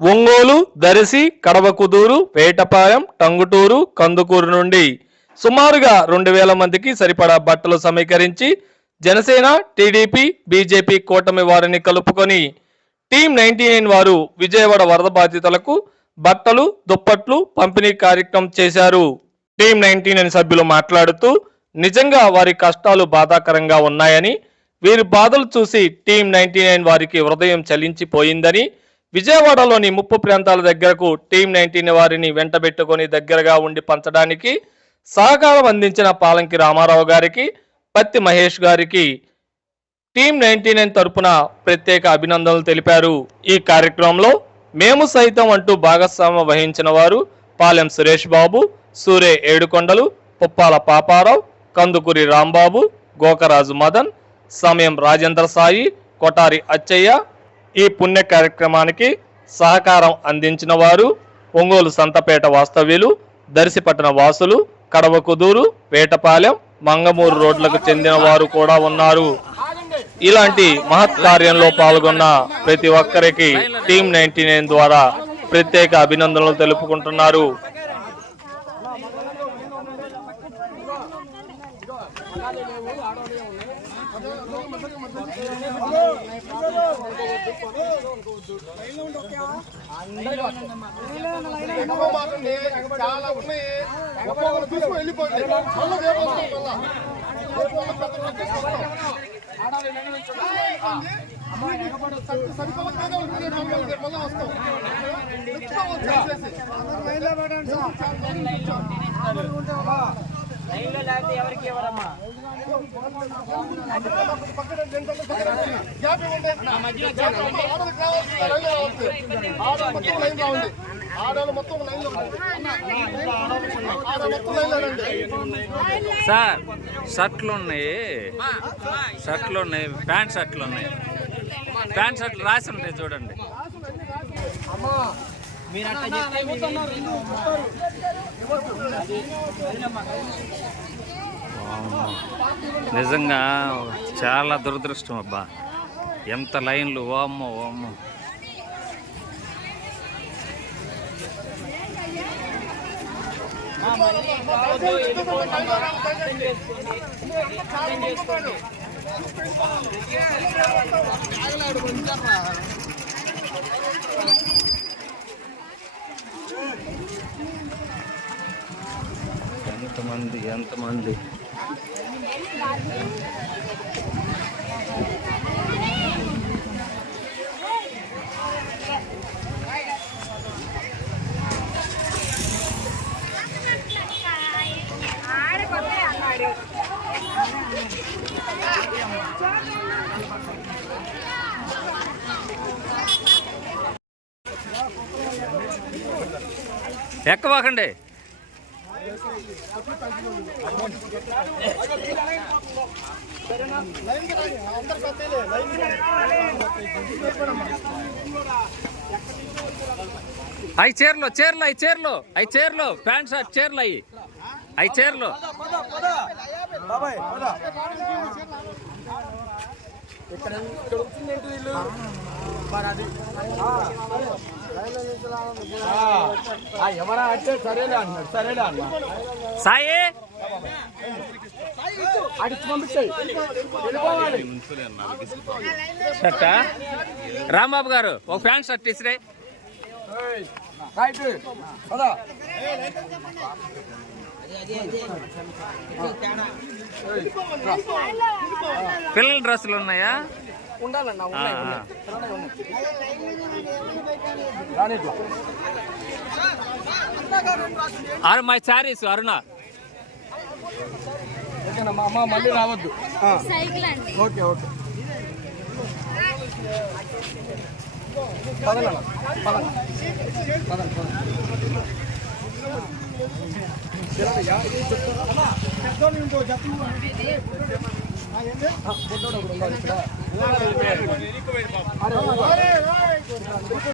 ఒంగోలు దరిసి కడవకుదూరు వేటపాలెం టంగుటూరు కందుకూరు నుండి. సుమారుగా రెండు వేల మందికి సరిపడా బట్టలు సమీకరించి జనసేన టీడీపీ బీజేపీ కూటమి వారిని కలుపుకొని టీం నైన్టీ నైన్ వారు విజయవాడ వరద బాధితులకు బట్టలు దుప్పట్లు పంపిణీ కార్యక్రమం చేశారు. టీం నైన్టీ నైన్ సభ్యులు మాట్లాడుతూ నిజంగా వారి కష్టాలు బాధాకరంగా ఉన్నాయని వీరి బాధలు చూసి టీం నైన్టీ నైన్ వారికి హృదయం చలించిపోయిందని విజయవాడలోని ముప్పు ప్రాంతాల దగ్గరకు టీం నైన్టీన్ వారిని వెంటబెట్టుకొని దగ్గరగా ఉండి పంచడానికి సహకారం అందించిన పాలంకి రామారావు గారికి పత్తి మహేష్ గారికి టీం నైన్టీ నైన్ తరపున ప్రత్యేక అభినందనలు తెలిపారు. ఈ కార్యక్రమంలో మేము సైతం అంటూ భాగస్వామ్యం వహించిన వారు పాలెం సురేష్ బాబు సూరే ఏడుకొండలు పుప్పాల పాపారావు కందుకూరి రాంబాబు గోకరాజు మదన్ సమయం రాజేంద్ర సాయి కొటారి అచ్చయ్య ఈ పుణ్య కార్యక్రమానికి సహకారం అందించిన వారు ఒంగోలు సంతపేట వాస్తవ్యులు దర్శిపట్టణ వాసులు కడవకుదూరు వేటపాలెం మంగమూరు రోడ్లకు చెందిన వారు కూడా ఉన్నారు. ఇలాంటి మహత్ కార్యంలో పాల్గొన్న ప్రతి ఒక్కరికి టీం నైన్టీ నైన్ ద్వారా ప్రత్యేక అభినందనలు తెలుపుకుంటున్నారు. చాలా ఉన్నాయి ఒక్కొక్కరు తీసుకుని వెళ్ళిపోండి మళ్ళీ వస్తాం మళ్ళా. వస్తాం. లైన్లో లేకపోతే ఎవరికి ఇవ్వరమ్మా? సార్ షర్ట్లు ఉన్నాయి. షర్ట్లు ఉన్నాయి ప్యాంట్ షర్ట్లు ఉన్నాయి. ప్యాంట్ షర్ట్లు రాసి ఉంటాయి చూడండి. మీరు అట్లా చెప్తే నిజంగా చాలా దురదృష్టం అబ్బా. ఎంత లైన్లు ఓమ్మో ఓమ్మో మంది ఎంతమంది? ఎక్కవాకండి అవి చీరలు చీరలు అవి చీరలు అవి చీరలు ప్యాంట్ షర్ట్ చీరలు అవి అవి చీరలు. ఎవరా అంటే సరేలే అన్నాడు సరేలే అన్నా. సాయి! అడిచి పంపించాయి. వెళ్ళిపోవాలి. షర్ట్ రాంబాబు గారు ఒక ప్యాంట్ షర్ట్ ఇసిరే రైట్. పిల్లల డ్రెస్సులు ఉన్నాయా? ఉండాలన్నా అరు మై శారీస్ అరుణ అమ్మ మళ్ళీ రావద్దు. Okay okay. పదలన్న పదండి